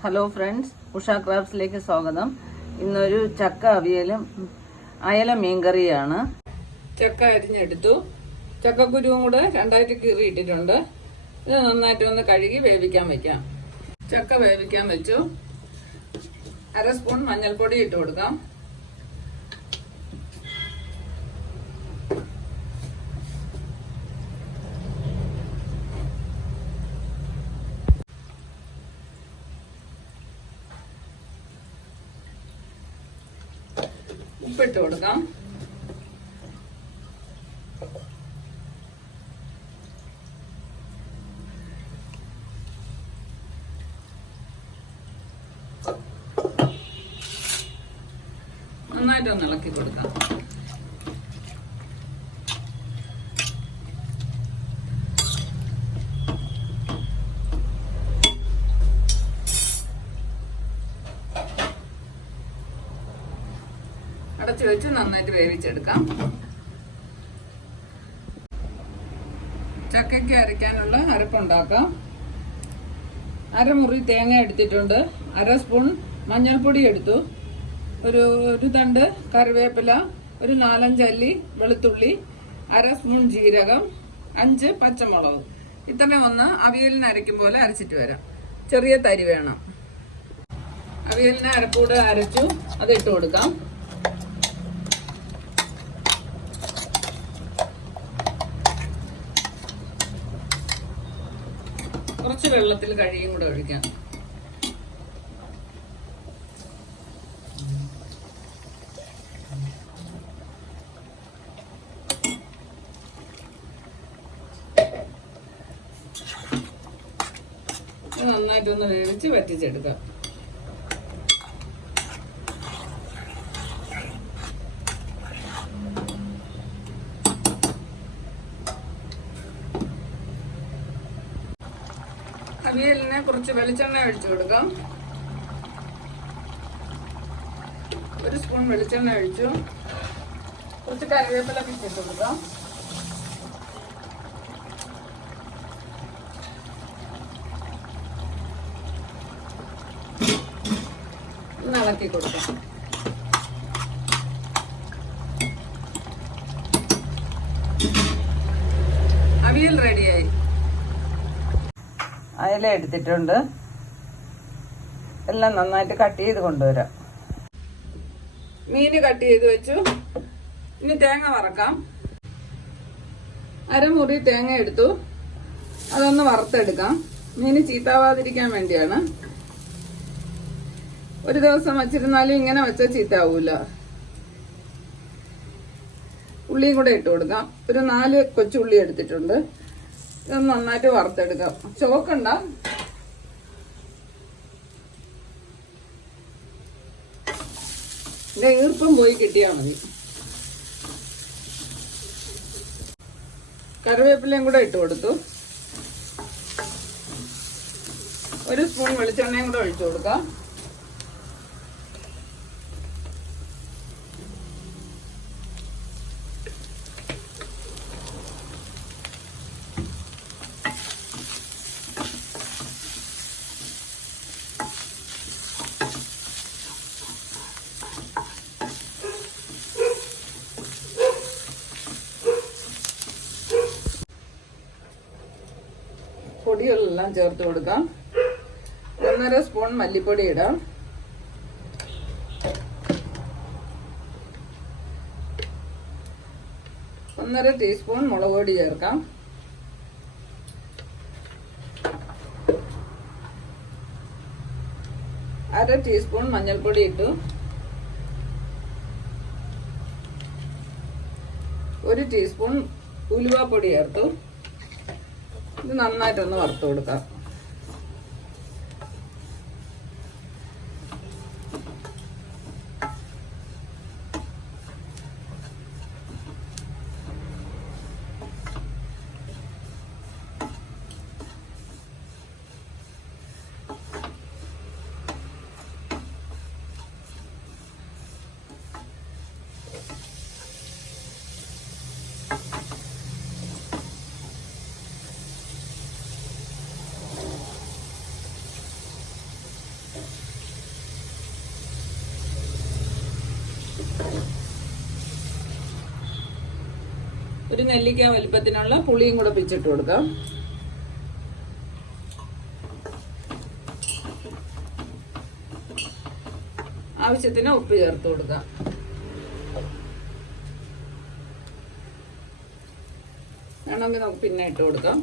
Hello friends Usha ക്രാഫ്റ്റ്സിലേക്ക് സ്വാഗതം. ഇന്നൊരു ചക്ക അവിയലും അയല മീൻകറിയാണ്. ചക്ക അരിഞ്ഞെടുത്തു. ചക്കക്കുരുവും കൂടെ രണ്ടായിട്ട് കീറി ഇട്ടിട്ടുണ്ട് ഇത് നന്നായിട്ട് ഒന്ന് കഴുകി വേവിക്കാൻ വെക്കാം. ചക്ക വേവിക്കാൻ വെച്ചു. അര സ്പൂൺ മഞ്ഞൾപ്പൊടി ഇട്ട് കൊടുക്കാം ഉപ്പിട്ട് കൊടുക്കാം നന്നായിട്ടൊന്ന് ഇളക്കി കൊടുക്കാം. അടച്ചു വെച്ച് നന്നായിട്ട് വേവിച്ചെടുക്കാം. ചക്കയ്ക്ക് അരയ്ക്കാനുള്ള അരപ്പുണ്ടാക്കാം. അരമുറി തേങ്ങ എടുത്തിട്ടുണ്ട്. അര സ്പൂൺ മഞ്ഞൾപ്പൊടി എടുത്തു. ഒരു ഒരു തണ്ട് കറിവേപ്പില ഒരു നാലഞ്ചല്ലി വെളുത്തുള്ളി അര സ്പൂൺ ജീരകം അഞ്ച് പച്ചമുളക്. ഇത്രയും ഒന്ന് അവിയലിന് അരയ്ക്കും പോലെ അരച്ചിട്ട് വരാം. ചെറിയ തരി വേണം. അവിയലിന് അരപ്പൂടെ അരച്ചു അത് ഇട്ട് കൊടുക്കാം. കുറച്ച് വെള്ളത്തിൽ കഴിയും കൂടെ ഒഴിക്കാം. നന്നായിട്ടൊന്ന് വേവിച്ച് വറ്റിച്ചെടുക്കാം. അവിയലിനെ കുറച്ച് വെളിച്ചെണ്ണ ഒഴിച്ചു കൊടുക്കാം. ഒരു സ്പൂൺ വെളിച്ചെണ്ണ ഒഴിച്ചു. കുറച്ച് കറിവേപ്പില പിച്ചിട്ട് കൊടുക്കാം. ഇളക്കി കൊടുക്കാം. അവിയൽ റെഡിയായി അയല എടുത്തിട്ടുണ്ട്. എല്ലാം നന്നായിട്ട് കട്ട് ചെയ്ത് കൊണ്ടുവരാം. മീന് കട്ട് ചെയ്ത് വെച്ചു. ഇനി തേങ്ങ വറക്കാം. അരമുറി തേങ്ങ എടുത്തു. അതൊന്ന് വറുത്തെടുക്കാം. മീന് ചീത്താവാതിരിക്കാൻ വേണ്ടിയാണ്. ഒരു ദിവസം വച്ചിരുന്നാലും ഇങ്ങനെ വെച്ചാൽ ചീത്താവൂല. ഉള്ളിയും കൂടെ ഇട്ട് കൊടുക്കാം. ഒരു നാല് കൊച്ചുള്ളി എടുത്തിട്ടുണ്ട്. ഇതൊന്ന് നന്നായിട്ട് വറുത്തെടുക്കാം. ചോക്കണ്ട ഇതിന്റെ ഈർപ്പം പോയി കിട്ടിയാൽ മതി. കറിവേപ്പിലയും കൂടെ ഇട്ട് കൊടുത്തു. ഒരു സ്പൂൺ വെളിച്ചെണ്ണയും കൂടെ ഒഴിച്ചു കൊടുക്കാം. പൊടികളെല്ലാം ചേർത്ത് കൊടുക്കാം. ഒന്നര സ്പൂൺ മല്ലിപ്പൊടി ഇടാം. ഒന്നര ടീസ്പൂൺ മുളക് പൊടി ചേർക്കാം. അര ടീസ്പൂൺ മഞ്ഞൾപ്പൊടി ഇട്ടു. ഒരു ടീസ്പൂൺ ഉലുവാപ്പൊടി ചേർത്തു. ഇത് നന്നായിട്ടൊന്ന് വറുത്ത് കൊടുക്കാം. ഒരു നെല്ലിക്ക വലിപ്പത്തിനുള്ള പുളിയും കൂടെ പിച്ചിട്ട് കൊടുക്കാം. ആവശ്യത്തിന് ഉപ്പ് ചേർത്ത് കൊടുക്കാം. വേണമെങ്കിൽ നമുക്ക് പിന്നെ ഇട്ട് കൊടുക്കാം.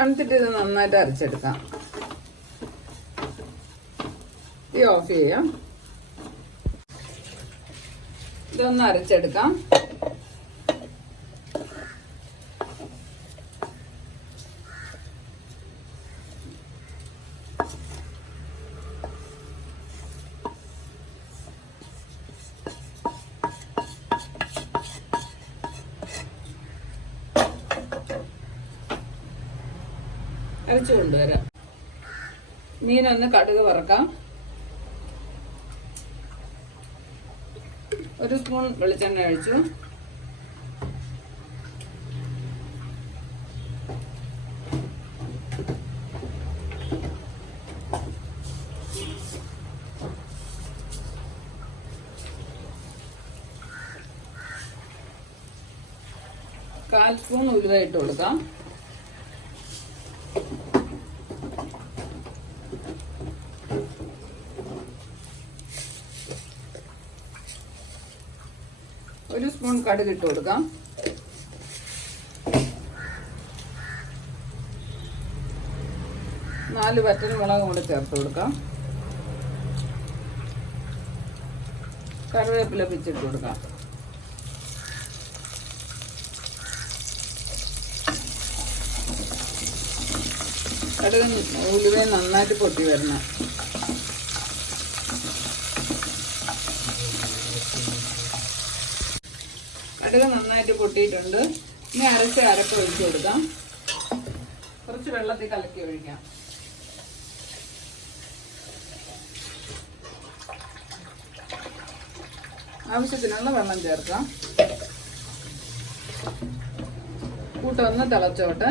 തണുത്തിട്ട് ഇത് നന്നായിട്ട് അരച്ചെടുക്കാം. തീ ഓഫ് ചെയ്യാം. ഇതൊന്ന് അരച്ചെടുക്കാം. അരച്ചു കൊണ്ടുവരാം. മീനൊന്ന് കടുക് വറക്കാം. ഒരു സ്പൂൺ വെളിച്ചെണ്ണ ഒഴിച്ചു. കാൽ സ്പൂൺ ഉലുവ കൊടുക്കാം. ഒരു സ്പൂൺ കടുക് ഇട്ട് കൊടുക്കാം. നാല് വറ്റൽ മുളകും കൂടെ ചേർത്ത് കൊടുക്കാം. കറിവേപ്പില പിച്ചിട്ട് കൊടുക്കാം. കടുക് ഉലുവയും നന്നായിട്ട് പൊട്ടി വരണം. കടുക് നന്നായിട്ട് പൊട്ടിയിട്ടുണ്ട്. ഇനി അരച്ച് അരപ്പ് ഒഴിച്ചു കൊടുക്കാം. കുറച്ച് വെള്ളത്തിൽ കലക്കി ഒഴിക്കാം. ആവശ്യത്തിനുള്ള വെള്ളം ചേർക്കാം. കൂട്ടൊന്ന് തിളച്ചോട്ടെ.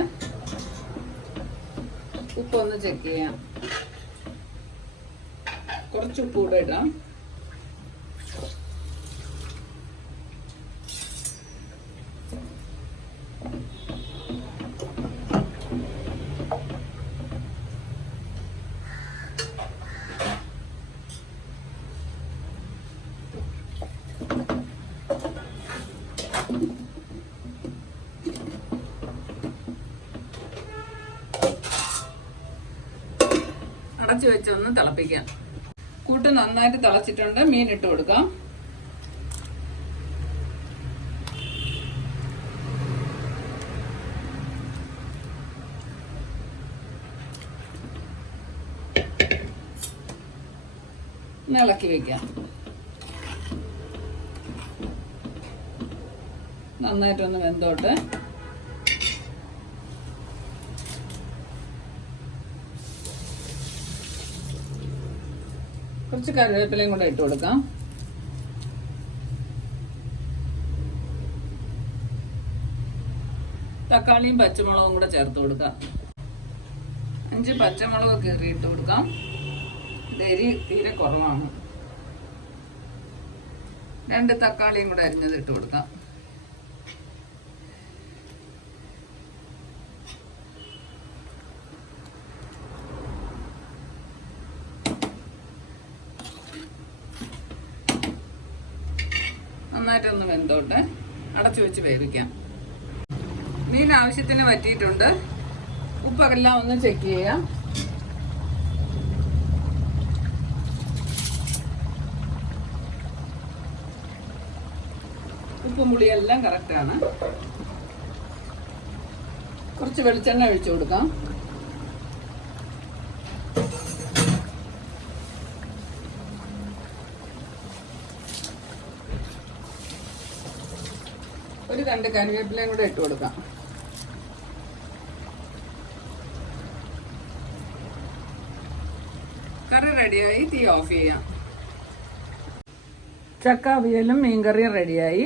ഉപ്പൊന്ന് ചെക്ക് ചെയ്യാം. കുറച്ച് ഉപ്പ് കൂടെ ഇടാം. അടച്ചു വെച്ച് ഒന്ന് തിളപ്പിക്കാം. കൂട്ട് നന്നായിട്ട് തിളച്ചിട്ടുണ്ട്. മീൻ ഇട്ട് കൊടുക്കാം. ഇളക്കി വെക്കാം. നന്നായിട്ടൊന്ന് വെന്തോട്ടെ. കുറച്ച് കറിവേപ്പിലയും കൂടെ ഇട്ട് കൊടുക്കാം. തക്കാളിയും പച്ചമുളകും കൂടെ ചേർത്ത് കൊടുക്കാം. അഞ്ച് പച്ചമുളക് കീറി ഇട്ട് കൊടുക്കാം. ഇതരി തീരെ കുറവാണ്. രണ്ട് തക്കാളിയും കൂടെ അരിഞ്ഞത് ഇട്ട് കൊടുക്കാം. നന്നായിട്ടൊന്ന് വെന്തോട്ടെ. അടച്ചു വെച്ച് വേവിക്കാം. മീൻ ആവശ്യത്തിന് പറ്റിയിട്ടുണ്ട് ഉപ്പൊക്കെല്ലാം ഒന്ന് ചെക്ക് ചെയ്യാം. ഉപ്പും പുളിയെല്ലാം കറക്റ്റാണ് കുറച്ച് വെളിച്ചെണ്ണ ഒഴിച്ചു കൊടുക്കാം. രണ്ട് കരിവേപ്പിലയും കൂടെ ഇട്ട് കൊടുക്കാം. കറി റെഡിയായി തീ ഓഫ് ചെയ്യാം. ചക്ക അവിയലും മീൻകറിയും റെഡിയായി.